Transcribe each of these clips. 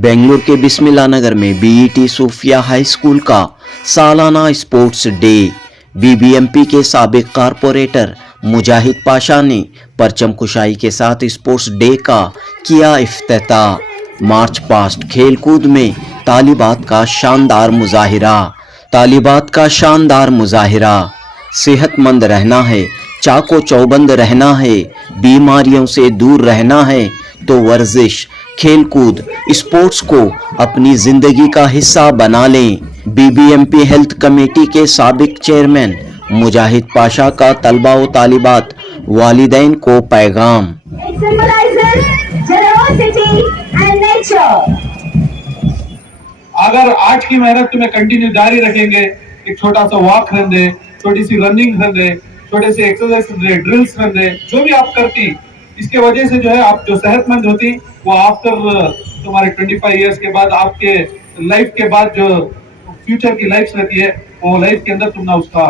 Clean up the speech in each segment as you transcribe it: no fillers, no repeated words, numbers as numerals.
बेंगलुरु के बिस्मिल्लाह नगर में बीईटी सूफिया high school का सालाना स्पोर्ट्स डे बीबीएमपी के साबिक कारपोरेटर मुजाहिद पाशा ने परचम कुशाई के साथ स्पोर्ट्स डे का किया इफ्तिताह। मार्च पास्ट खेलकूद में तालिबात का शानदार मुजाहिरा। सेहतमंद रहना है, चाको चौबंद रहना है, बीमारियों से दूर रहना है तो वर्जिश, खेलकूद, स्पोर्ट्स को अपनी जिंदगी का हिस्सा बना लें। बीबीएमपी हेल्थ कमेटी के साबिक चेयरमैन मुजाहिद पाशा का तलबा व तालिबात वालिदैन को पैगाम। अगर आज की मेहनत तुम्हें कंटिन्यू जारी रखेंगे, एक छोटा सा वॉक रन दे, छोटी सी रनिंग रन दे, छोटे से एक्सरसाइज रन दे, ड्रिल्स रन दे, जो भी आप करती, इसके वजह से जो है आप जो सेहतमंद होती वो आफ्टर तुम्हारे 25 इयर्स के बाद आपके लाइफ के बाद जो फ्यूचर की लाइफ रहती है वो लाइफ के अंदर तुमने उसका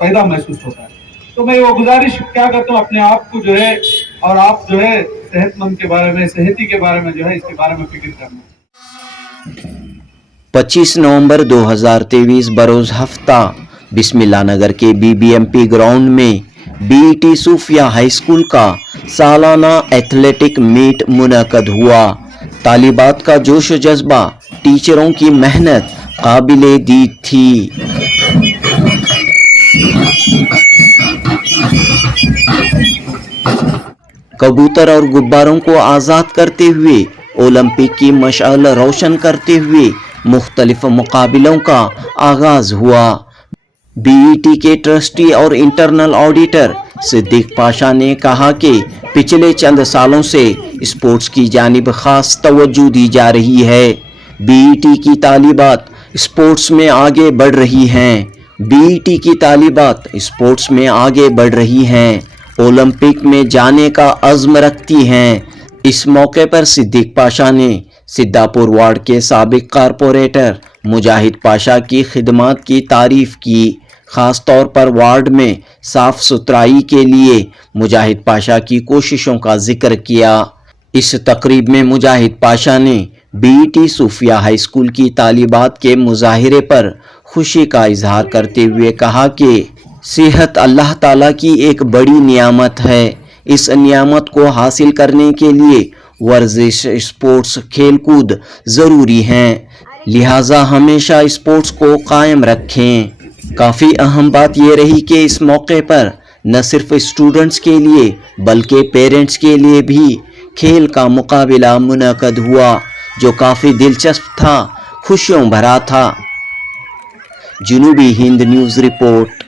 फायदा महसूस होता है। तो मैं वो गुजारिश क्या करता हूँ अपने आप को जो है, और आप जो है सेहतमंद के बारे में, सेहती के बारे में जो है इसके बारे में फिक्र करना। 25 नवंबर 2023 बरोज हफ्ता बिस्मिल्लाह नगर के बीबीएमपी ग्राउंड में बीईटी सूफिया हाई स्कूल का सालाना एथलेटिक मीट मुनक्कद हुआ। तालिबात का जोश व जज्बा, टीचरों की मेहनत काबिले दीद थी। कबूतर और गुब्बारों को आज़ाद करते हुए, ओलंपिक की मशाल रोशन करते हुए मुख्तलिफ मुकाबलों का आगाज हुआ। बीईटी के ट्रस्टी और इंटरनल ऑडिटर सिद्दीक पाशा ने कहा कि पिछले चंद सालों से स्पोर्ट्स की जानिब खास तवज्जो दी जा रही है। बीईटी की तालिबात स्पोर्ट्स में आगे बढ़ रही हैं। बीईटी की तालिबात स्पोर्ट्स में आगे बढ़ रही हैं, ओलंपिक में जाने का अज़्म रखती हैं। इस मौके पर सिद्दीक पाशा ने सिद्धापुर वार्ड के साबिक कारपोरेटर मुजाहिद पाशा की खिदमत की तारीफ की। ख़ास तौर पर वार्ड में साफ सुथराई के लिए मुजाहिद पाशा की कोशिशों का जिक्र किया। इस तकरीब में मुजाहिद पाशा ने बीईटी सूफिया हाई स्कूल की तालिबात के मुजाहिरे पर खुशी का इजहार करते हुए कहा कि सेहत अल्लाह ताला की एक बड़ी नियामत है। इस नियामत को हासिल करने के लिए वर्जिश, स्पोर्ट्स, खेलकूद ज़रूरी हैं, लिहाजा हमेशा स्पोर्ट्स को कायम रखें। काफ़ी अहम बात यह रही कि इस मौके पर न सिर्फ स्टूडेंट्स के लिए बल्कि पेरेंट्स के लिए भी खेल का मुकाबला मुनक्कद हुआ, जो काफ़ी दिलचस्प था, खुशियों भरा था। Janubi Hind news report.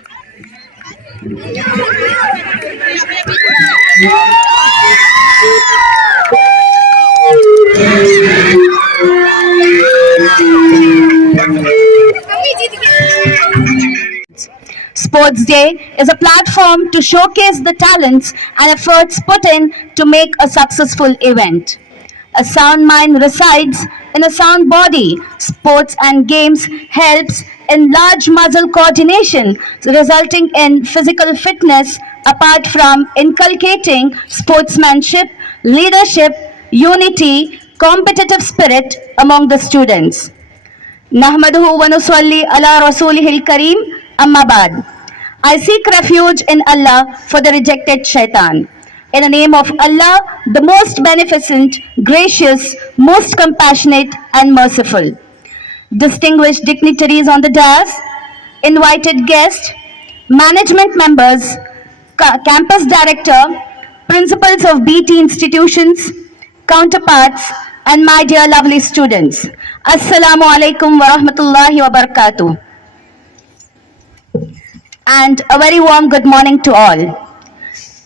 Sports Day is a platform to showcase the talents and efforts put in to make a successful event. A sound mind resides in a sound body. Sports and games helps in large muscle coordination, resulting in physical fitness apart from inculcating sportsmanship, leadership, unity, competitive spirit among the students. Nahmaduhu wa nusalli ala rasulihil kareem, amma ba'd. I seek refuge in Allah for the rejected shaitan. In the name of Allah, the most beneficent, gracious, most compassionate and merciful. Distinguished dignitaries on the dais, invited guests, management members, campus director, principals of BT institutions, counterparts, and my dear lovely students. Assalamu alaikum wa rahmatullahi wa barakatuh. And a very warm good morning to all.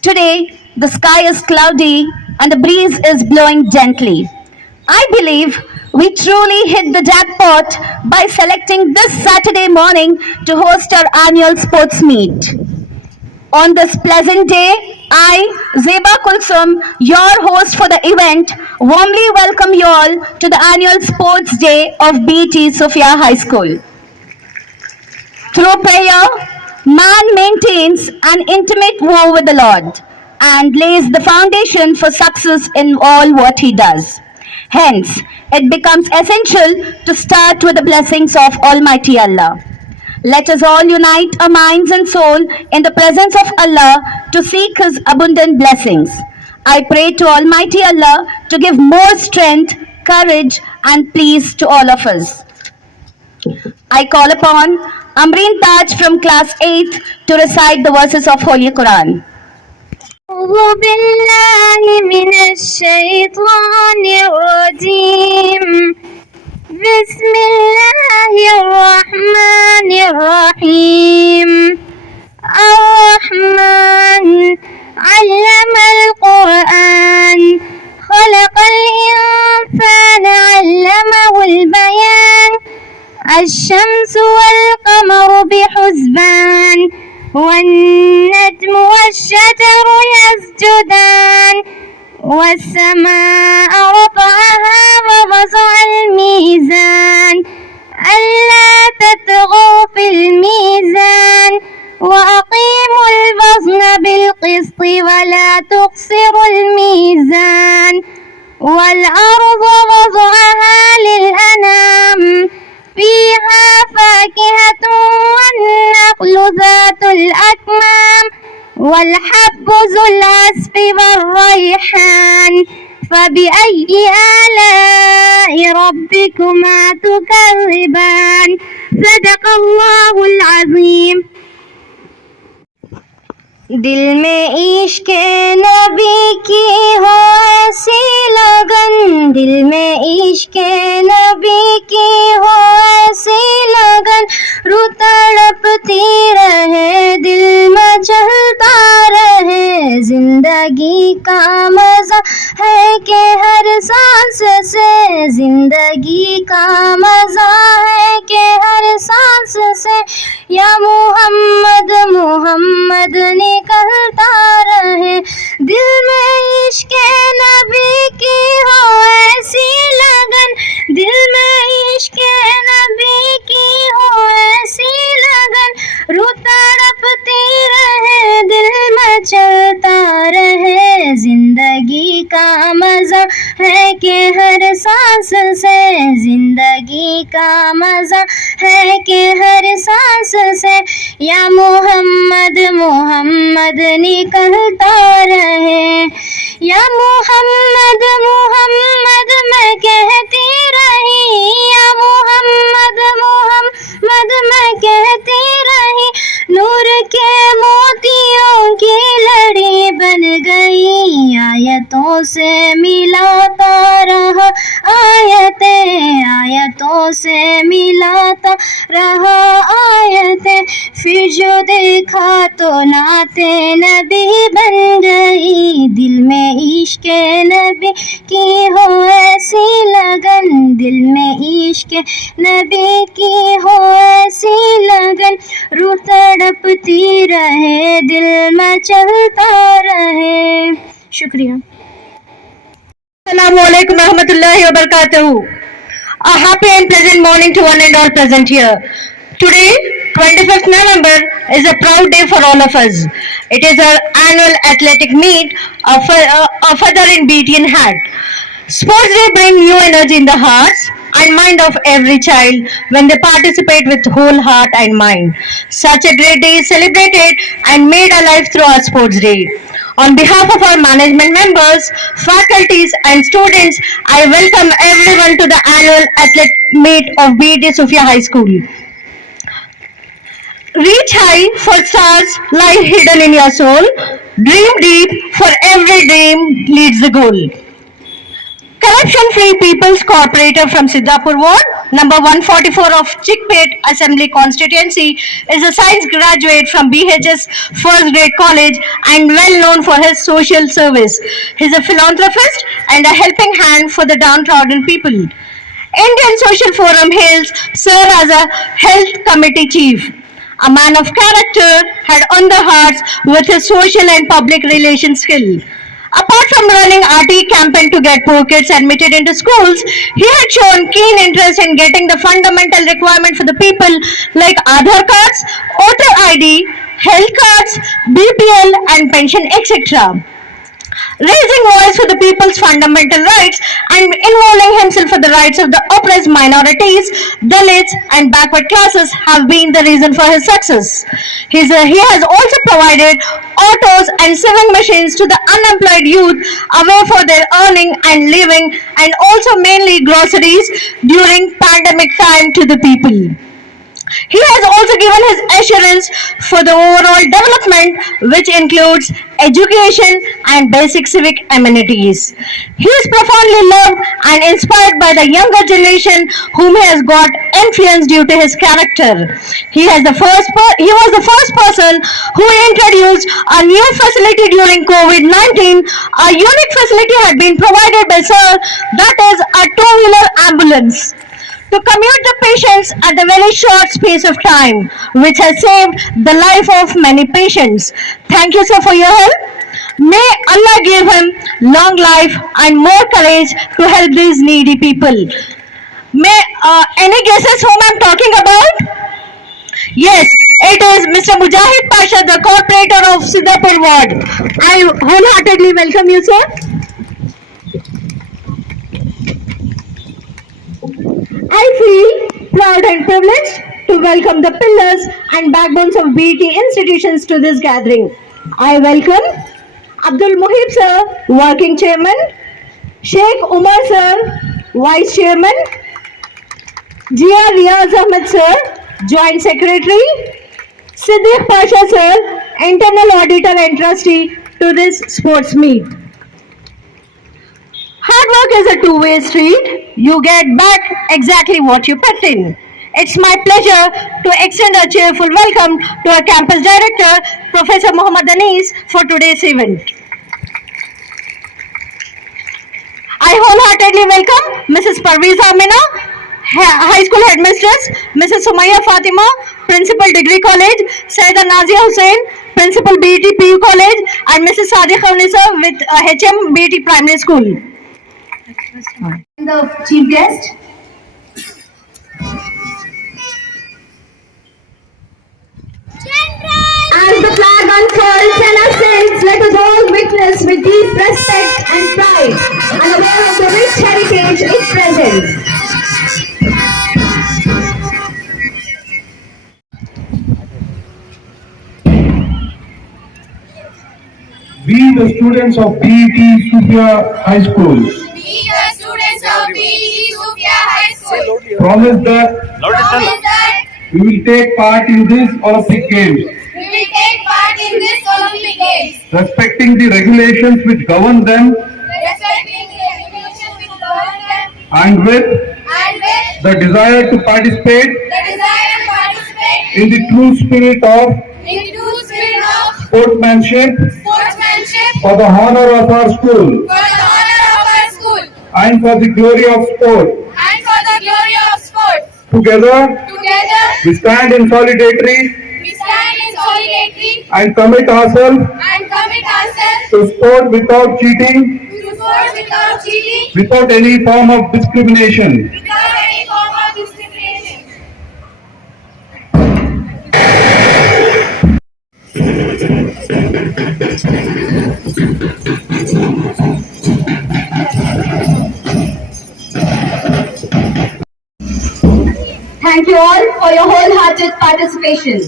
Today, the sky is cloudy and the breeze is blowing gently. I believe we truly hit the jackpot by selecting this Saturday morning to host our annual sports meet. On this pleasant day, I, Zeba Kulsum, your host for the event, warmly welcome you all to the annual sports day of BT Sufia High School. Through prayer, man maintains an intimate war with the Lord and lays the foundation for success in all what he does. Hence, it becomes essential to start with the blessings of Almighty Allah. Let us all unite our minds and soul in the presence of Allah to seek His abundant blessings. I pray to Almighty Allah to give more strength, courage, and peace to all of us. I call upon Amreen Taj from class 8th to recite the verses of Holy Quran. أعوذ بالله من الشيطان الرجيم بسم الله الرحمن الرحيم الرحمن علم القرآن خلق الإنسان علمه البيان الشمس والقمر بحسبان والنجم والشجر يسجدان والسماء رفعها ووضع الميزان ألا تطغوا في الميزان وأقيموا الوزن بالقسط ولا تخسروا الميزان والأرض وضعها للأنام فيها فاكهة والنخل ذات الأكمام والحب ذو العصف والريحان فبأي آلاء ربكما تكذبان صدق الله العظيم دل میں عشق نبی کی ہو ایسی لگن دل میں عشق نبی کی ہو ایسی لگن رو تڑپتی رہے دل میں چلتا رہے زندگی کا مزہ ہے کہ ہر سانس سے زندگی کا مزہ ہے کہ ہر سانس سے یا محمد محمد نکلتا رہے دل میں عشق نبی کی ہو ایسی لگن دل میں عشق نبی کی ہو ایسی لگن رو تڑپتی رہے دل میں چلتا رہے زندگی کا مزہ ہے کہ ہر سانس سے زندگی کا مزہ ہے کہ ہر سانس سے یا محمد محمد نکلتا رہے یا محمد محمد میں کہتی رہی یا محمد محمد میں کہتی رہی نور کے موتیوں کی لڑی بن گئی آیتوں سے ملاتا رہا آیتوں سے ملاتا رہا آیتیں پھر جو دیکھا تو نعت نبی بن گئی دل میں عشق نبی کی ہو ایسی لگن دل میں عشق نبی کی ہو ایسی لگن روح تڑپتی رہے دل میں چلتا رہے شکریہ Assalamu alaikum warahmatullahi wabarakatuh. A happy and pleasant morning to one and all present here. Today, 25th November, is a proud day for all of us. It is our annual athletic meet, a feather in BTN hat. Sports Day brings new energy in the hearts and mind of every child when they participate with whole heart and mind. Such a great day is celebrated and made alive through our Sports Day. On behalf of our management members, faculties and students, I welcome everyone to the annual athletic meet of BET Sufia High School. Reach high for stars lie hidden in your soul. Dream deep for every dream leads the goal. Corruption-free People's Corporator from Siddhapur Ward, number 144 of Chickpet Assembly Constituency, is a science graduate from BHS First Grade College and well known for his social service. He is a philanthropist and a helping hand for the downtrodden people. Indian Social Forum hails Sir as a health committee chief. A man of character, had won the hearts with his social and public relations skill. Apart from running RT campaign to get poor kids admitted into schools, he had shown keen interest in getting the fundamental requirement for the people like Aadhaar cards, voter ID, health cards, BPL and pension, etc. raising voice for the people's fundamental rights and involving himself for the rights of the oppressed minorities, Dalits and backward classes have been the reason for his success. He has also provided autos and sewing machines to the unemployed youth, a way for their earning and living, and also mainly groceries during pandemic time to the people. He has also given his assurance for the overall development, which includes education and basic civic amenities. He is profoundly loved and inspired by the younger generation, whom he has got influence due to his character. He was the first person who introduced a new facility during COVID-19. A unique facility had been provided by Sir, that is a two-wheeler ambulance to commute the patients at a very short space of time, which has saved the life of many patients. Thank you, sir, for your help. May Allah give him long life and more courage to help these needy people. May any guesses whom I'm talking about? Yes, it is Mr. Mujahid Pasha, the corporator of Siddapur Ward. I wholeheartedly welcome you, sir. I feel proud and privileged to welcome the pillars and backbones of BET institutions to this gathering. I welcome Abdul Muhib sir, Working Chairman, Sheikh Umar sir, Vice Chairman, Jia Riaz Ahmed sir, Joint Secretary, Siddiq Pasha sir, Internal Auditor and Trustee to this sports meet. Hard work is a two-way street. You get back exactly what you put in. It's my pleasure to extend a cheerful welcome to our campus director, Professor Muhammad Anis, for today's event. I wholeheartedly welcome Mrs. Parveeza Amina, High School Headmistress, Mrs. Sumaya Fatima, Principal Degree College, Saida Nazia Hussain, Principal BET PU College, and Mrs. Sadiqa Unisa with HM BET Primary School. The chief guest. As the flag unfurls and ascends, let us all witness with deep respect and pride and aware of the rich heritage it presents. We, the students of BET Sufia High School, We, the students of BBMP Sufia High School, promise that we will take part in these Olympic Games, we will take part in this Olympic Games, respecting the regulations which govern them respecting the regulations which govern them, and with and with the desire to participate the desire to participate in the true spirit of in the true spirit of sportsmanship sportsmanship for the honor of our school for the honor of our school and for the glory of sport. and for the glory of sports. Together, Together, we stand in solidarity we stand in solidarity and commit ourselves and commit ourselves to sport without cheating, to sport without cheating, without any form of discrimination. without any form of discrimination. Thank you all for your wholehearted participation.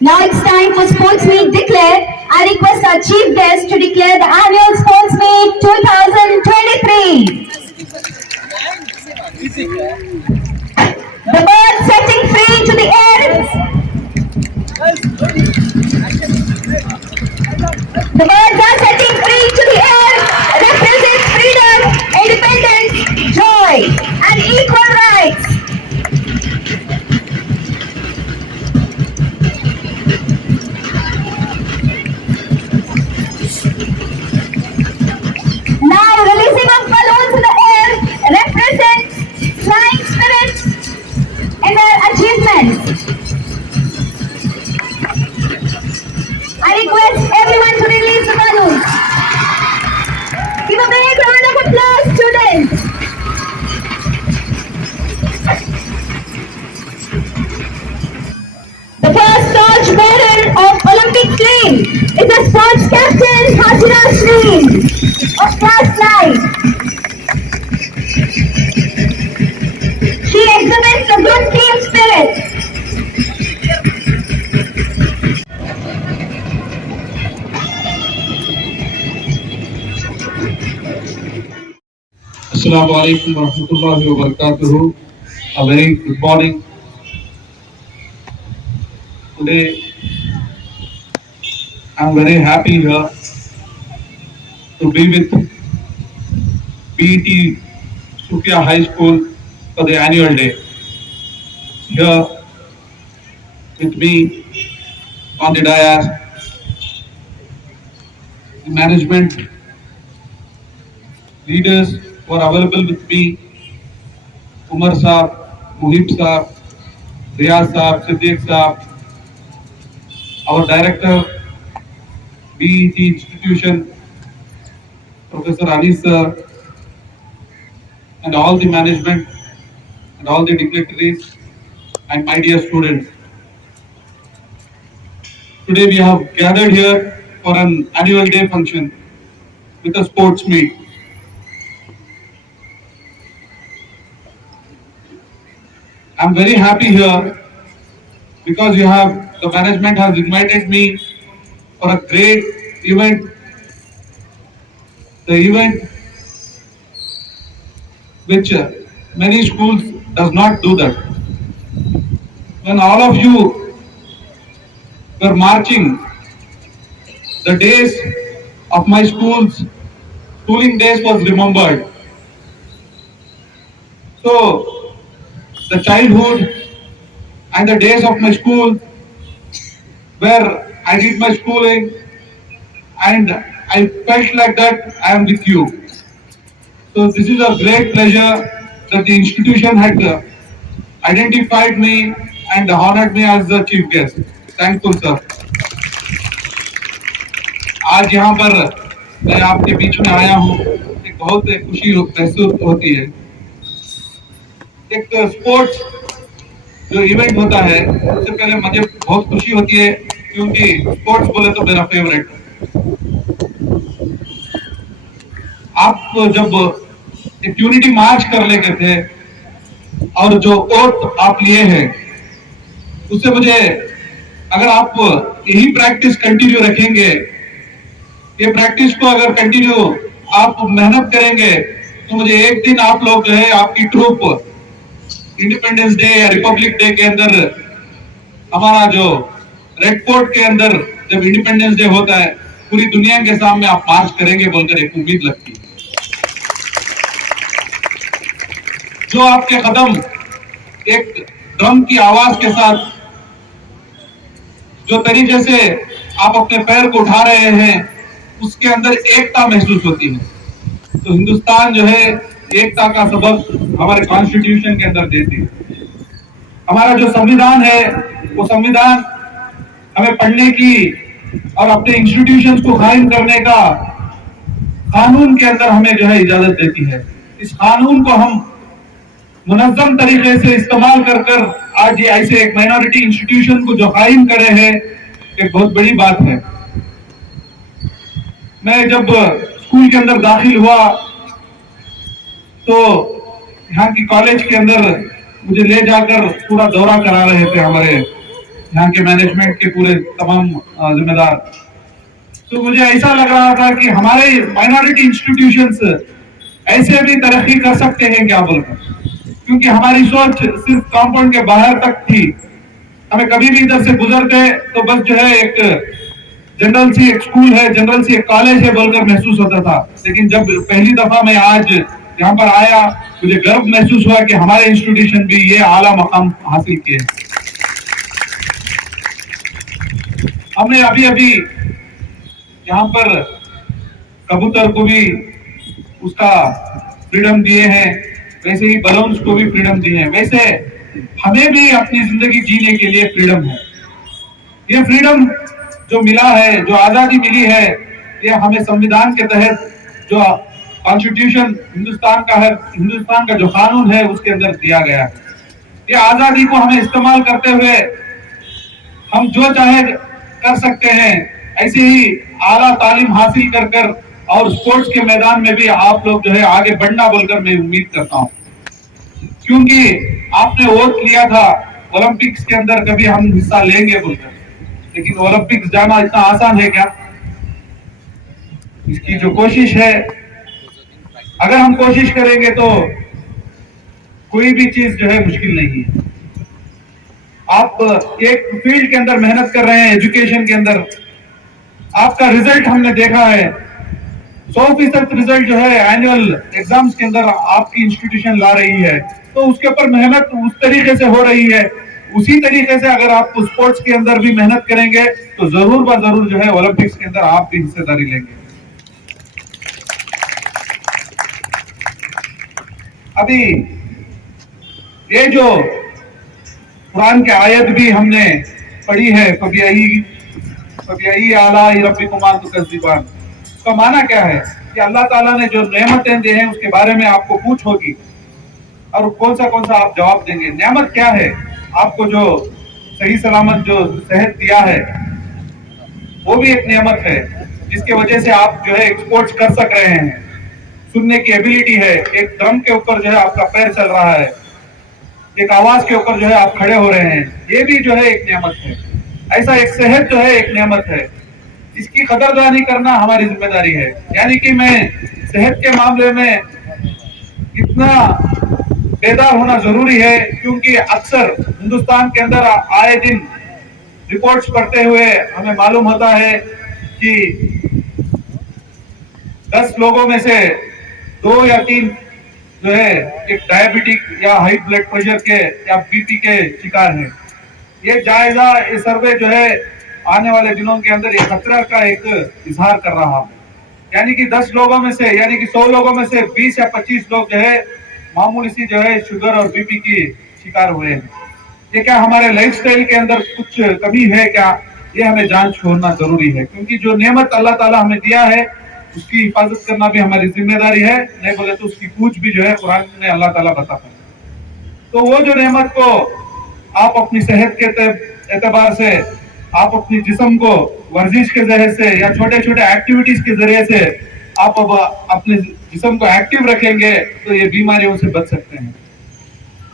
Now it's time for Sports Meet Declare. I request our chief guest to declare the annual Sports Meet 2023. The bird setting free to the air. The birds are setting free to the air, represent freedom, independence, joy, and equal rights. Now releasing of balloons in the air represents flying spirits in their achievements. I request everyone to release the balloons. Give a big round of applause, students. The first torch bearer of Olympic flame is the sports captain Hasina Sri. of class 9. She exhibits a good team spirit. Assalamu alaikum wa rahmatullahi wa barakatuhu. A very good morning. Today, I'm very happy here to be with BET Sufia High School for the annual day. Here with me on the dais, the management leaders who are available with me, Umar Saab, Muhib Saab, Riyaz Saab, Siddiq Saab, our director, BET institution, Professor Anis sir, and all the management and all the dignitaries and my dear students. Today we have gathered here for an annual day function with a sports meet. I'm very happy here because the management has invited me for a great event, the event which many schools does not do that. When all of you were marching, the days of my schooling days was remembered. So the childhood and the days of my school where I did my schooling and I felt like that I am with you. So this is a great pleasure that the institution had identified me and honored me as the chief guest. Thankful sir. आज यहाँ पर मैं आपके बीच में आया हूँ, एक बहुत खुशी महसूस होती है। एक स्पोर्ट्स जो इवेंट होता है उससे पहले मुझे बहुत खुशी होती है क्योंकि स्पोर्ट्स बोले तो मेरा फेवरेट। आप जब एक यूनिटी मार्च कर लेके थे और जो ओथ आप लिए हैं उससे मुझे, अगर आप यही प्रैक्टिस कंटिन्यू रखेंगे, ये प्रैक्टिस को अगर कंटिन्यू आप मेहनत करेंगे तो मुझे एक दिन आप लोग जो है आपकी ट्रूप इंडिपेंडेंस डे या रिपब्लिक डे के अंदर, हमारा जो रेड फोर्ट के अंदर जब इंडिपेंडेंस डे होता है पूरी दुनिया के सामने आप मार्च करेंगे बोलकर एक उम्मीद लगती है। जो आपके कदम एक ड्रम की आवाज के साथ जो तरीके से आप अपने पैर को उठा रहे हैं उसके अंदर एकता महसूस होती है। तो हिंदुस्तान जो है एकता का सबक हमारे कॉन्स्टिट्यूशन के अंदर देती है। हमारा जो संविधान है वो संविधान हमें पढ़ने की और अपने इंस्टीट्यूशंस को कायम करने का कानून के अंदर हमें जो है इजाजत देती है। इस कानून को हम मुनज़्ज़म तरीके से इस्तेमाल कर आज ये ऐसे एक माइनॉरिटी इंस्टीट्यूशन को जो कायम करे हैं एक बहुत बड़ी बात है। मैं जब स्कूल के अंदर दाखिल हुआ तो यहाँ की कॉलेज के अंदर मुझे ले जाकर पूरा दौरा करा रहे थे हमारे यहाँ के मैनेजमेंट के पूरे तमाम जिम्मेदार। तो मुझे ऐसा लग रहा था कि हमारे माइनॉरिटी इंस्टीट्यूशंस ऐसे भी तरक्की कर सकते हैं क्या बोलकर, क्योंकि हमारी सोच सिर्फ कॉम्पाउंड के बाहर तक थी। हमें कभी भी इधर से गुजरते तो बस जो है एक जनरल सी एक स्कूल है, जनरल सी एक कॉलेज है बोलकर महसूस होता था। लेकिन जब पहली दफा मैं आज यहाँ पर आया मुझे गर्व महसूस हुआ कि हमारे इंस्टीट्यूशन भी ये आला मकाम हासिल किए। हमने अभी अभी यहाँ पर कबूतर को भी उसका फ्रीडम दिए हैं, वैसे ही बलून्स को भी फ्रीडम दी है। वैसे हमें भी अपनी जिंदगी जीने के लिए फ्रीडम है। ये फ्रीडम जो मिला है, जो आजादी मिली है, ये हमें संविधान के तहत जो कॉन्स्टिट्यूशन हिंदुस्तान का है, हिंदुस्तान का जो कानून है उसके अंदर दिया गया है। ये आजादी को हमें इस्तेमाल करते हुए हम जो चाहे कर सकते हैं। ऐसे ही आला तालीम हासिल कर اور स्पोर्ट्स के मैदान में भी आप लोग जो है आगे बढ़ना बोलकर मैं उम्मीद करता हूँ, क्योंकि आपने वोट लिया था ओलंपिक्स के अंदर कभी हम हिस्सा लेंगे बोलकर, लेकिन ओलंपिक्स जाना इतना आसान है क्या? इसकी जो कोशिश है, अगर हम कोशिश करेंगे तो कोई भी चीज जो है मुश्किल नहीं है। आप एक फील्ड के अंदर मेहनत कर रहे हैं, एजुकेशन के अंदर, आपका रिजल्ट हमने देखा है, 100% रिजल्ट जो है एनुअल एग्जाम्स के अंदर आपकी इंस्टीट्यूशन ला रही है, तो उसके ऊपर मेहनत उस तरीके से हो रही है। उसी तरीके से अगर आप स्पोर्ट्स के अंदर भी मेहनत करेंगे तो जरूर ब जरूर जो है ओलंपिक्स के अंदर आप भी हिस्सेदारी लेंगे। अभी ये जो कुरान के आयत भी हमने पढ़ी है, फबिअय्यि आलाइ रब्बिकुमा तुकज़्ज़िबान, उसका माना क्या है कि अल्लाह ताला ने जो नेमतें दी हैं उसके बारे में आपको पूछ होगी और कौन सा आप जवाब देंगे। नेमत क्या है? आपको जो सही सलामत जो सेहत दिया है वो भी एक नेमत है, जिसके वजह से आप जो है एक्सपोर्ट्स कर सक रहे हैं, सुनने की एबिलिटी है, एक ड्रम के ऊपर जो है आपका पैर चल रहा है, एक आवाज के ऊपर जो है आप खड़े हो रहे हैं, ये भी जो है एक नेमत है। ऐसा एक सेहत जो है एक नेमत है, इसकी कदरदानी करना हमारी जिम्मेदारी है। यानी कि मैं सेहत के मामले में इतना बेदार होना जरूरी है, क्योंकि अक्सर हिंदुस्तान के अंदर आए दिन रिपोर्ट्स पढ़ते हुए हमें मालूम होता है कि 10 लोगों में से 2 या 3 जो है एक डायबिटिक या हाई ब्लड प्रेशर के या बीपी के शिकार हैं। ये जायजा, ये सर्वे जो है आने वाले दिनों के अंदर ये खतरा का एक इजहार कर रहा है। यानी कि 10 लोगों में से, यानी कि 100 लोगों में से 20 या 25 लोग जो है मामूली सी जो है शुगर और बीपी की शिकार हुए हैं। ये क्या हमारे लाइफस्टाइल के अंदर कुछ कमी है क्या? ये हमें जांच छोड़ना जरूरी है, क्योंकि जो नेमत अल्लाह ताला हमें दिया है उसकी हिफाजत करना भी हमारी जिम्मेदारी है। नहीं बोले तो उसकी पूछ भी जो है कुरान में अल्लाह ताला बताता है। तो वो जो नेमत को आप अपनी सेहत के एतबार से, आप अपनी जिस्म को वर्जिश के जरिए से या छोटे छोटे एक्टिविटीज के जरिए से आप अब अपने जिस्म को एक्टिव रखेंगे तो ये बीमारियों से बच सकते हैं।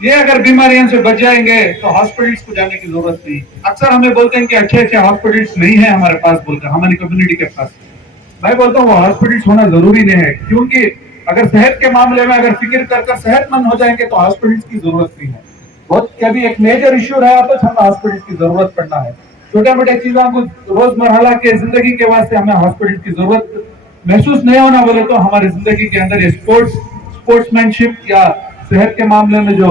ये अगर बीमारियों से बच जाएंगे तो हॉस्पिटल्स को जाने की जरूरत नहीं। अक्सर हमें बोलते हैं कि अच्छे हॉस्पिटल्स नहीं है हमारे पास, बोलकर हमारी कम्युनिटी के पास। मैं बोलता हूँ वो हॉस्पिटल्स होना जरूरी नहीं है, क्योंकि अगर सेहत के मामले में अगर फिक्र कर सेहतमंद हो जाएंगे तो हॉस्पिटल्स की जरूरत नहीं है। बहुत कभी एक मेजर इश्यू रहा तो हमें हॉस्पिटल्स की जरूरत पड़ना है। छोटे मोटे चीजों को रोजमर्रा के जिंदगी के वास्ते हमें हॉस्पिटल की जरूरत महसूस नहीं होना बोले तो हमारी जिंदगी के अंदर ये स्पोर्ट्समैनशिप या सेहत के मामले में जो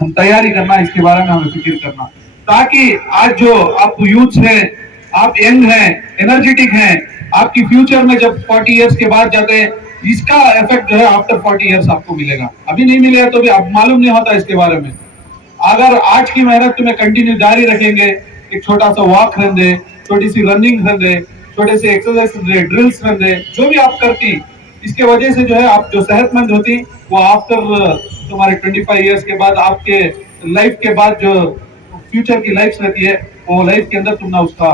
हम तैयारी करना, इसके बारे में हमें फिक्र करना, ताकि आज जो आप यूथ हैं, आप यंग हैं, एनर्जेटिक हैं, आपकी फ्यूचर में जब 40 इयर्स के बाद जाते हैं इसका इफेक्ट जो है आफ्टर 40 इयर्स आपको मिलेगा। अभी नहीं मिलेगा तो भी अब मालूम नहीं होता इसके बारे में। अगर आज की मेहनत तुम्हें कंटिन्यू जारी रखेंगे, एक छोटा सा वॉक रन दे, छोटी सी रनिंग रन दे, छोटे से एक्सरसाइज रन दे, ड्रिल्स रन दे, जो भी आप करती, इसके वजह से जो है आप जो सेहतमंद होती वो आफ्टर तुम्हारे 25 इयर्स के बाद, आपके लाइफ के बाद जो फ्यूचर की लाइफ रहती है वो लाइफ के अंदर तुमने उसका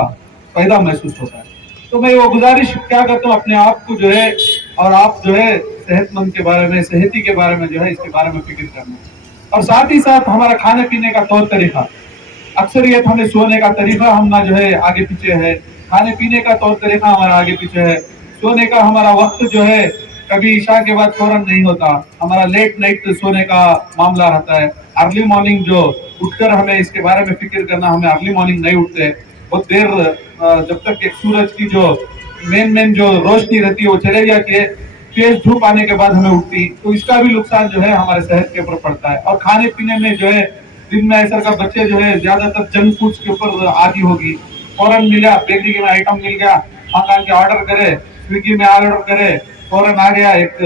फायदा महसूस होता है। तो मैं वो गुजारिश क्या करता हूँ अपने आप को जो है, और आप जो है सेहतमंद के बारे में, सेहती के बारे में जो है इसके बारे में फिक्र करना, और साथ ही साथ हमारा खाने पीने का तौर तरीका, अक्सरियत हमें सोने का तरीका हम ना जो है आगे पीछे है, खाने पीने का तौर तरीका हमारा आगे पीछे है, सोने का हमारा वक्त जो है कभी ईशा के बाद फौरन नहीं होता, हमारा लेट नाइट सोने का मामला रहता है। अर्ली मॉर्निंग जो उठकर हमें इसके बारे में फिक्र करना, हमें अर्ली मॉर्निंग नहीं उठते, बहुत देर जब तक एक सूरज की जो मेन जो रोशनी रहती है वो चले जाती है, तेज धूप आने के बाद हमें उठती, तो इसका भी नुकसान जो है हमारे सेहत के ऊपर पड़ता है। और खाने पीने में जो है दिन में ऐसा का बच्चे जो है ज्यादातर जंक फूड्स के ऊपर आदी होगी, फौरन मिला बेकरी में आइटम मिल गया, मंगा के ऑर्डर करे, स्विगी में ऑर्डर करे, फौरन आ गया, एक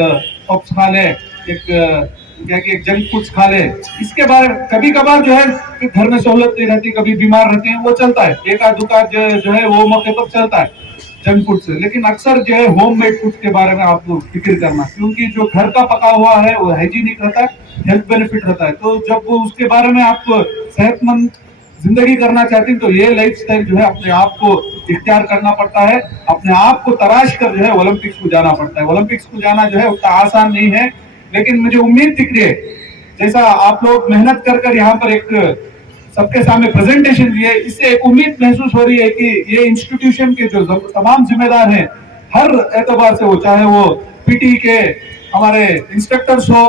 पॉप्स खा ले, एक जंक फूड्स खा ले। इसके बारे में कभी कभार जो है घर में सहूलत नहीं रहती, कभी बीमार रहते हैं, वो चलता है, एक आध दुकान जो है वो मौके पर चलता है जंक फूड से। लेकिन अक्सर जो है होम मेड फूड के बारे में आप लोग फिक्र करना, क्योंकि जो घर का पका हुआ है वो हाइजीनिक रहता है, हेल्थ बेनिफिट रहता है। तो जब वो उसके बारे में आप सेहतमंद जिंदगी करना चाहते हैं तो ये लाइफ स्टाइल जो है अपने आप को इख्तियार करना पड़ता है, अपने आप को तराश कर जो है ओलंपिक्स को जाना पड़ता है। ओलंपिक्स को जाना जो है उतना आसान नहीं है, लेकिन मुझे उम्मीद दिख रही है, जैसा आप लोग मेहनत कर यहाँ पर एक सबके सामने प्रेजेंटेशन दिए, इससे एक उम्मीद महसूस हो रही है कि ये इंस्टीट्यूशन के जो तमाम जिम्मेदार हैं हर एतबार से, वो चाहे वो पीटी के हमारे इंस्ट्रक्टर्स हो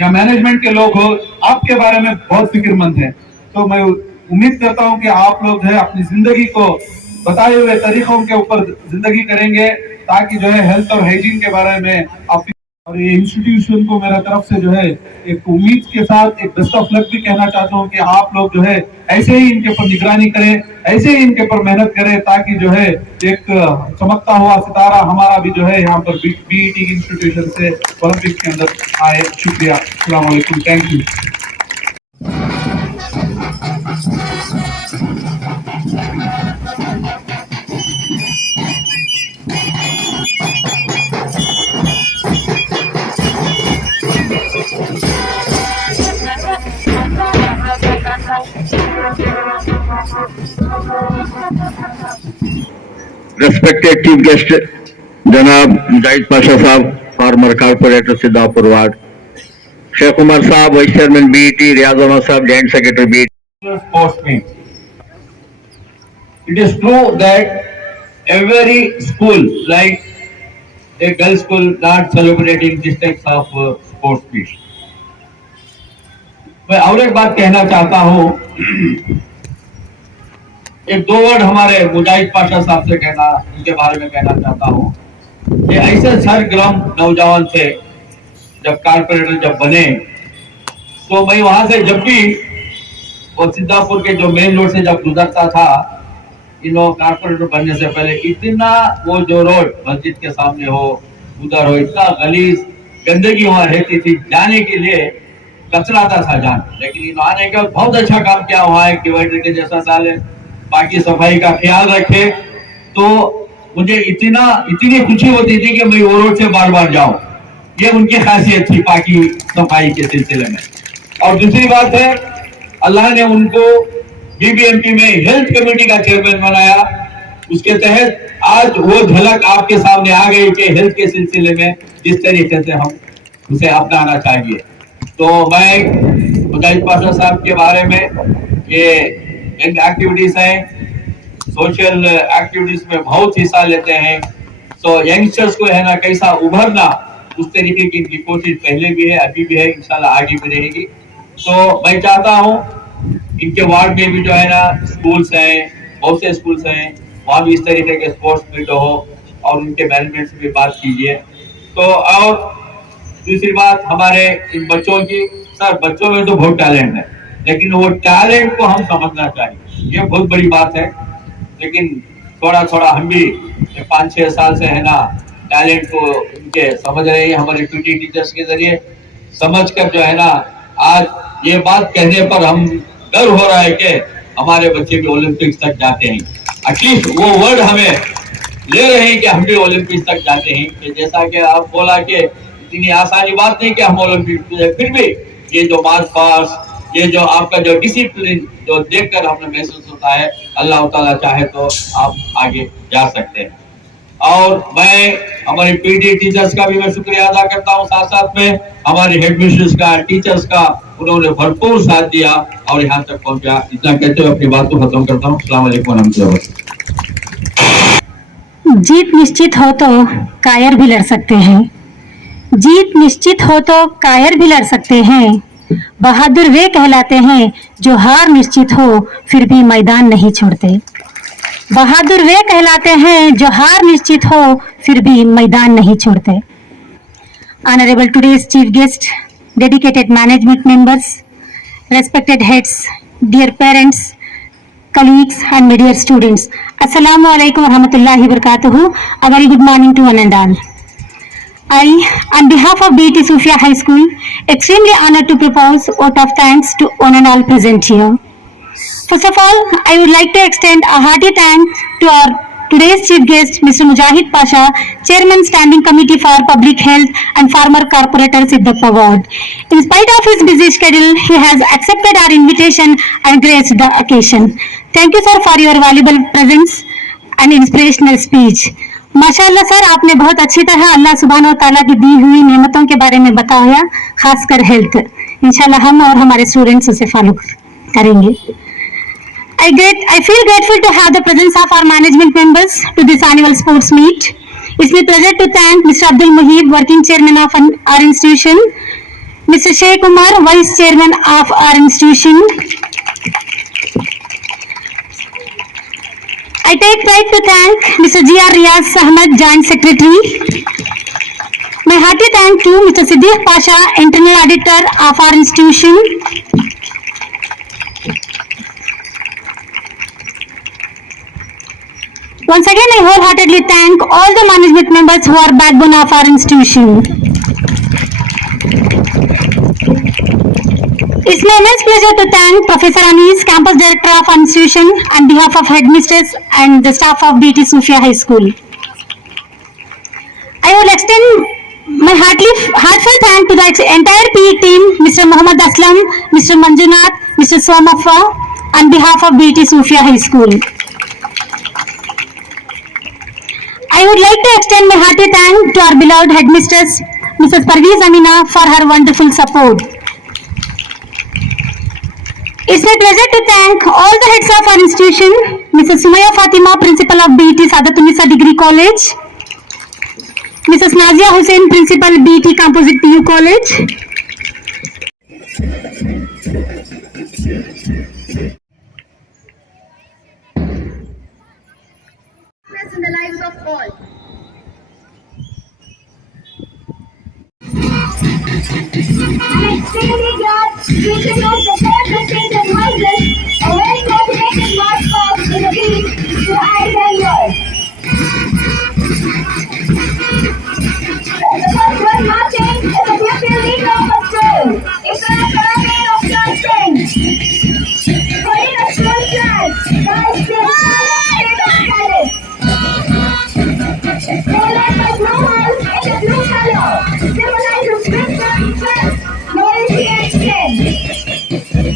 या मैनेजमेंट के लोग हो, आपके बारे में बहुत फिक्रमंद हैं। तो मैं उम्मीद करता हूं कि आप लोग जो है अपनी जिंदगी को बताए हुए तरीकों के ऊपर जिंदगी करेंगे, ताकि जो है हेल्थ और हाइजीन के बारे में आप, और ये इंस्टीट्यूशन को मेरा तरफ से जो है एक उम्मीद के साथ एक बेस्ट ऑफ लक भी कहना चाहता हूँ कि आप लोग जो है ऐसे ही इनके ऊपर निगरानी करें, ऐसे ही इनके ऊपर मेहनत करें, ताकि जो है एक चमकता हुआ सितारा हमारा भी जो है यहाँ पर बीईटी इंस्टीट्यूशन से ओलंपिक्स के अंदर आए। शुक्रिया, अस्सलाम वालेकुम, thank you. Respected chief guest जनाब Mujahid Pasha Sahab, former corporator Siddhapur ward, Sheikh Umar Sahab vice chairman BET, Riyaz Ahmed Sahab joint secretary BET. Sports meet. It is true that every school, like a girls' school, not celebrating this type of sports meet. मैं और एक बात कहना चाहता हूँ, एक दो वर्ड हमारे मुजाहिद पाशा साहब से कहना, उनके बारे में कहना चाहता हूँ कि ऐसे सरगर्म नौजवान थे। जब कारपोरेटर जब बने तो मैं वहां से जब भी वो सिद्धापुर के जो मेन रोड से जब गुजरता था, कारपोरेटर बनने से पहले इतना वो जो रोड मस्जिद के सामने हो उधर हो, इतना गलीज गंदगी वहां रहती थी, जाने के लिए कचराता था जान। लेकिन आने के बाद बहुत अच्छा काम किया, वहां एक डिवाइडर के जैसा डाले, बाकी सफाई का ख्याल रखे, तो मुझे इतनी खुशी होती थी कि मैं वो रोड से बार बार जाऊं। ये उनकी खासियत थी बाकी सफाई के सिलसिले में। और दूसरी बात है, अल्लाह ने उनको बीबीएमपी में हेल्थ कमेटी का चेयरमैन बनाया, उसके तहत आज वो झलक आपके सामने आ गई कि हेल्थ के सिलसिले में जिस तरीके से हम उसे अपनाना चाहिए। तो मैं मुजाहिद पाशा साहब के बारे में ये एक्टिविटीज हैं, सोशल एक्टिविटीज में बहुत हिस्सा लेते हैं, तो यंगस्टर्स को है ना कैसा उभरना, उस तरीके की इनकी कोशिश पहले भी है, अभी भी है, इंशाल्लाह आगे भी रहेगी। तो मैं चाहता हूँ इनके वार्ड में भी जो है ना स्कूल्स हैं, बहुत से स्कूल्स हैं, वहाँ भी इस तरीके के स्पोर्ट्स मीट हो और उनके मैनेजमेंट से भी बात कीजिए। तो और दूसरी बात हमारे इन बच्चों की, सर बच्चों में तो बहुत टैलेंट है, लेकिन वो टैलेंट को हम समझना चाहिए, ये बहुत बड़ी बात है। लेकिन थोड़ा थोड़ा हम भी 5-6 साल से है ना टैलेंट को उनके समझ रहे हैं, हमारे पीटी टीचर्स के जरिए समझ कर जो है ना आज ये बात कहने पर हम गर्व हो रहा है कि हमारे बच्चे भी ओलंपिक्स तक जाते हैं। एटलीस्ट वो वर्ड हमें ले रहे हैं कि हम भी ओलंपिक्स तक जाते हैं। कि जैसा कि आप बोला कि इतनी आसानी बात नहीं कि हम ओलंपिक्स में, फिर भी ये जो मार्च पास, ये जो आपका जो डिसिप्लिन जो देखकर हमें महसूस होता है, अल्लाह ताला चाहे तो आप आगे जा सकते हैं। और मैं हमारे पीटी टीचर्स का भी मैं शुक्रिया अदा करता हूँ, साथ साथ में हमारे हेडमिस्ट्रेस का, टीचर्स का, उन्होंने भरपूर साथ दिया और यहाँ तक पहुँचा। इतना कहते हुए अपनी बात को खत्म करता हूँ। अस्सलाम वालेकुम रहमतुल्लाहि व बरकातहू। जीत निश्चित हो तो कायर भी लड़ सकते हैं, जीत निश्चित हो तो कायर भी लड़ सकते हैं। बहादुर वे कहलाते हैं जो हार निश्चित हो फिर भी मैदान नहीं छोड़ते। बहादुर वे कहलाते हैं जो हार निश्चित हो फिर भी मैदान नहीं छोड़ते। Honorable today's chief guest, dedicated management members, respected heads, dear parents, colleagues and dear students, Assalamu alaikum warahmatullahi wabarakatuh. A very good morning to one and all. I, on behalf of BT Sufia High School, extremely honored to propose vote of thanks to one and all present here. First of all, I would like to extend a hearty thanks to our today's chief guest, Mr. Mujahid Pasha, Chairman Standing Committee for Public Health and former Corporator Siddhapur Ward. In spite of his busy schedule, he has accepted our invitation and graced the occasion. Thank you, sir, for your valuable presence. and inspirational speech. माशाल्लाह sir, आपने बहुत अच्छी तरह अल्लाह सुब्हान व तआला की दी हुई नेमतों के बारे में बताया, खासकर हेल्थ. इंशाल्लाह हम और हमारे स्टूडेंट्स उसे फॉलो करेंगे. I feel grateful to have the presence of our management members to this annual sports meet. It's my pleasure to thank Mr. Abdul Muhib, working chairman of our institution, Mr. Sheikh Umar, vice chairman of our institution. I take pride to thank Mr. G.R. Riyaz Ahmed, joint secretary. My hearty thank to Mr. Mujahid Pasha, internal auditor of our institution. Once again, I wholeheartedly thank all the management members who are backbone of our institution. It's my immense pleasure to thank Professor Anis, campus director of our institution, on behalf of headmistress and the staff of BT Sufia High School. I would extend my heartfelt thanks to the entire PE team, Mr. Muhammad Aslam, Mr. Manjunath, Mr. Somafa, on behalf of BT Sufia High School. I would like to extend my hearty thanks to our beloved headmistress, Mrs. Parveez Amina, for her wonderful support. It's my pleasure to thank all the heads of our institution, Mrs. Sumaya Fatima, principal of BET Sadatunisa Degree College, Mrs. Nazia Hussain, principal BET Composite PU College, in the lives of all. I'm extremely glad to introduce the third distinct advisors, a very motivated march past in the beat to ISL World. The first one marching is a beautiful leader of a school. It's an academy of dancing. Holding a school flag, guys, they are they led by blowers in the blue color, symbolizes wisdom, trust, loyalty, and strength.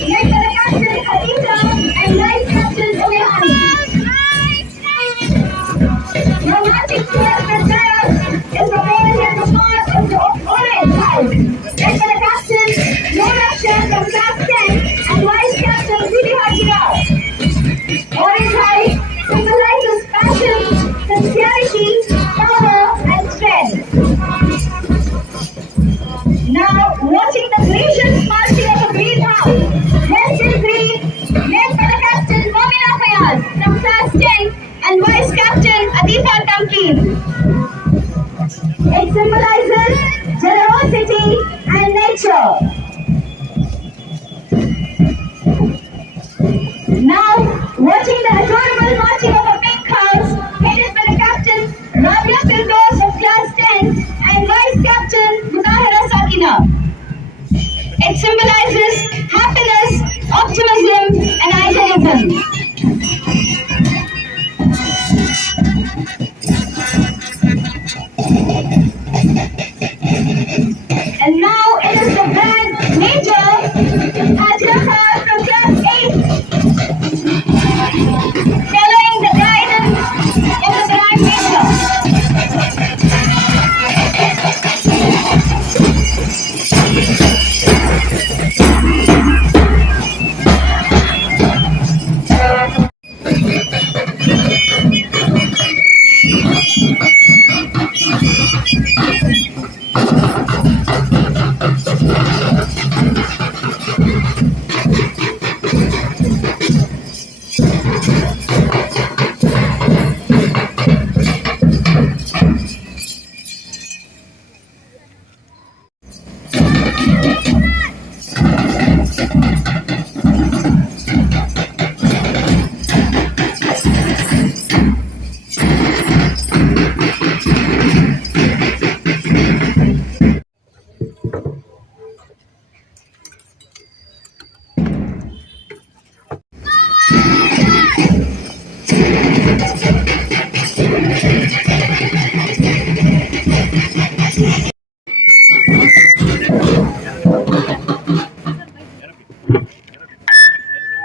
Led by the captain Khadija and vice captain Ulehani. The marching square desire is proposed as a part of the orange house. Led by the captain Nora Shen from class 10 and vice captain Sidi Hajira. Orange house symbolizes passion, sincerity, power, and strength. Now, watching the gracious marching of the green house, Western Green, led by the captain Momina Fayaz from class 10 and vice captain Adifa Tamkeen. It symbolizes generosity and nature. Now, watching the adorable marching of a pink house, headed by the captain Rabia Firdaus of class 10 and vice captain Mutahira Sakina. It symbolizes happiness, optimism, and idealism. And now it is the band major Ajraha from class 8. Following the guidance of the Grand Major.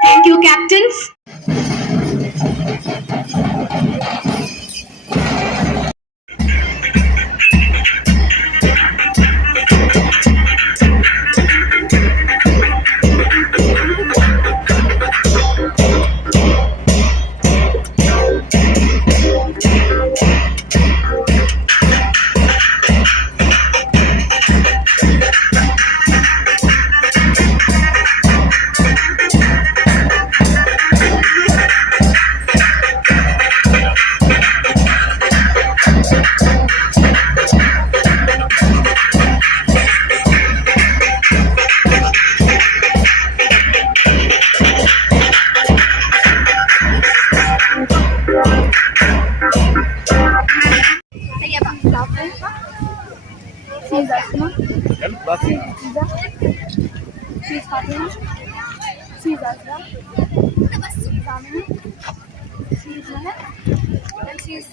Thank you, captains. She's Asma. She's Fatima. She's Azra. Samina. She's Mahak. And she's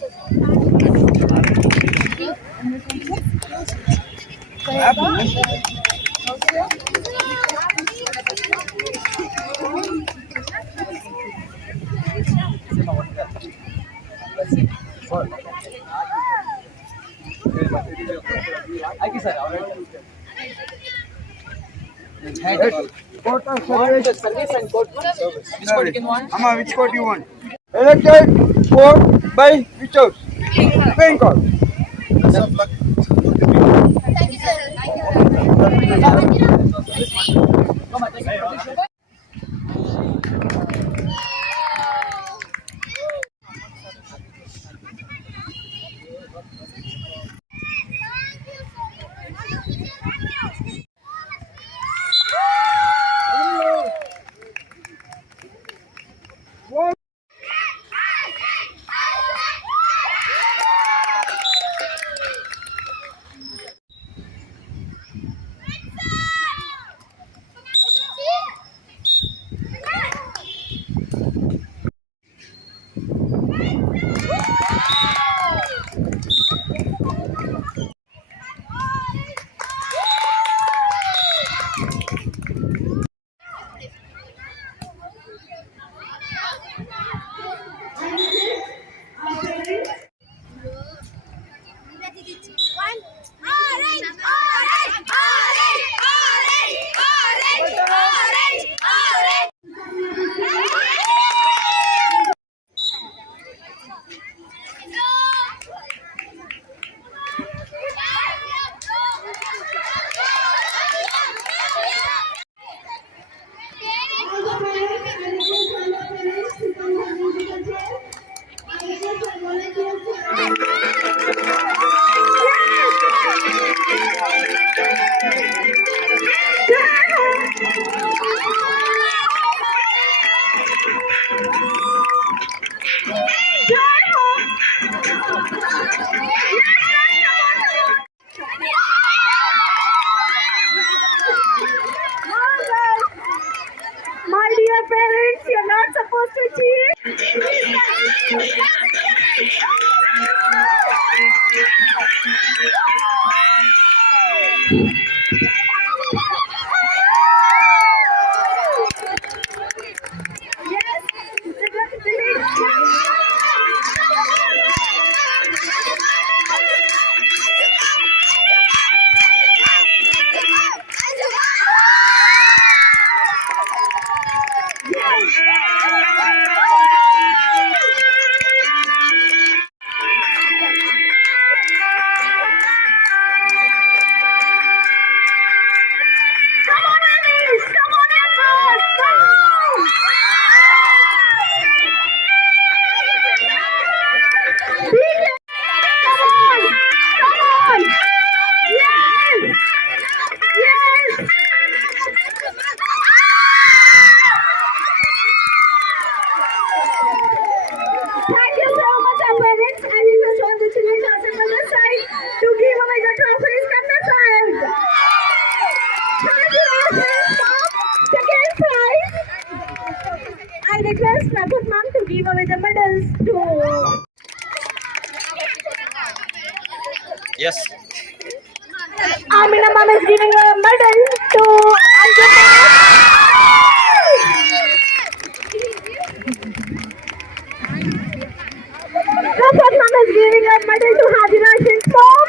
Court of service and court of service. Which court you want? Which court you want? Elected court by which house? Supreme Court. Thank you, sir. My dear parents, you're not supposed to cheat. Thank you so much, our parents. I request all the children to assemble this side to give away the trophies from the side. Congratulations, mom. Second prize. I request Prabhat ma'am to give away the medals to. Yes. Amina ma'am is giving a medal to Anjana. Prabhat ma'am is giving a medal to Hajira Singh's mom.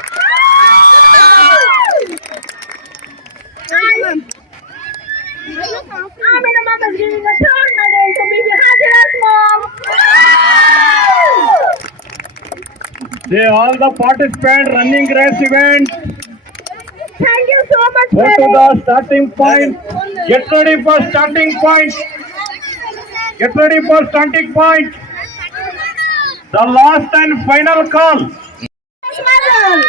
Amina ma'am is giving a third medal to Bibi Hajira's mom. They all the participants running race event. Thank you so much, Go to parents. the starting point. Get ready for starting point. Get ready for starting point. The last and final call. Medal.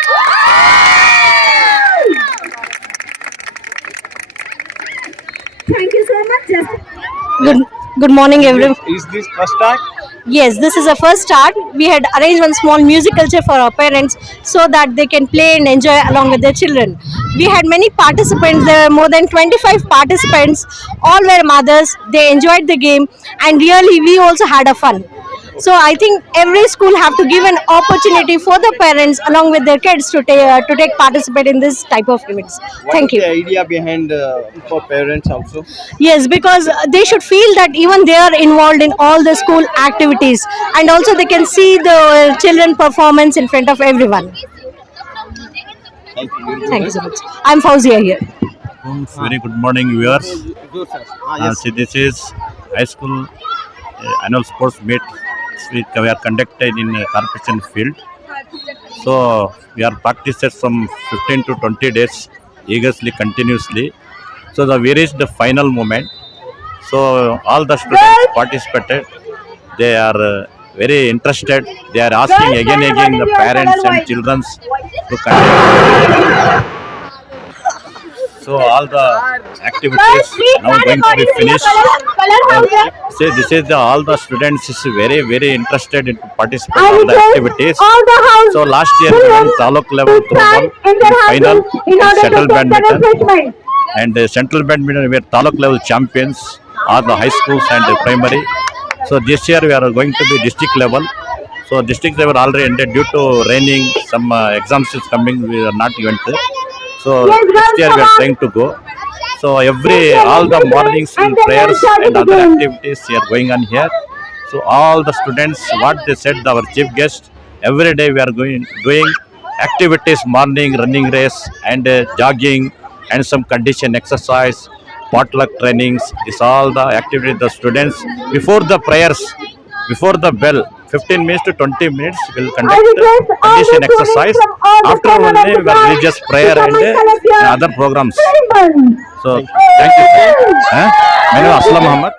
Thank you so much. Good morning, everyone. Is this first time? Yes, this is a first start. We had arranged one small musical chair for our parents so that they can play and enjoy along with their children. We had many participants. There were more than 25 participants. All were mothers. They enjoyed the game, and really we also had a fun. So I think every school have to give an opportunity for the parents along with their kids to take participate in this type of events. Thank you. The idea behind for parents also. Yes, because they should feel that even they are involved in all the school activities, and also they can see the children performance in front of everyone. Thank you so much. I'm Fauzia here. Very good morning, viewers. See, this is high school annual sports meet. We are conducted in a corporation field. So we are practiced from 15 to 20 days, eagerly, continuously. So we reached the final moment. So all the students participated. They are very interested. They are asking again and again the parents and children to conduct. So all the activities now going to be finished. See, this is all the students is very interested in to participate in the activities. So last year we won taluk level throwball in final in central badminton, and central badminton we are taluk level champions, all the high schools and the primary. So this year we are going to be district level. So district level already ended due to raining. Some exams is coming. We are not event. So next year we are trying to go. So all the mornings in prayers and other activities are going on here. So all the students, what they said, our chief guest, every day we are doing activities, morning running race and jogging and some condition exercise, potluck trainings. Is all the activities the students before the prayers, before the bell. 15 minutes to 20 minutes will conduct condition exercise. After only we will religious prayer and other programs. So thank you. My name is Aslam Muhammad.